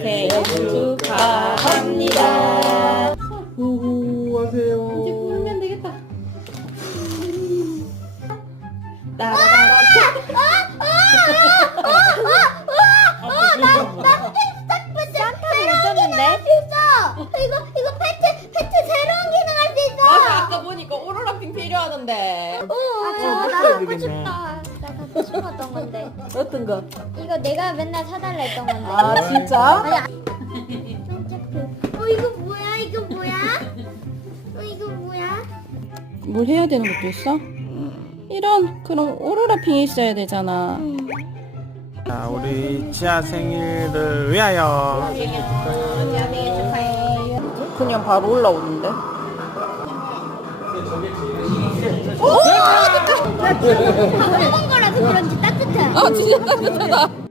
생일 축하합니다. 후후 하세요. 부르면 되겠다. 따라따라. 새로운 있어. 이거 이거 페트 페트 새로운 기능 할 수 있어. 맞아 아까 보니까 오로라 핑 필요하던데. 아, 나 갖고 싶다. 나 갖고 싶었던 건데. 어떤 거? 이거 내가 맨날 사달라 했던 건데. 아 진짜? 어 이거 뭐야? 이거 뭐야? 어 이거 뭐야? 뭘 해야 되는 것도 있어? 이런 그럼 오로라 핑이 있어야 되잖아. 자, 우리 지아 생일을 위하여. 그냥 바로 올라오는데. 먹 은 거라서 그런지 따뜻해. 아 진짜 따뜻하다.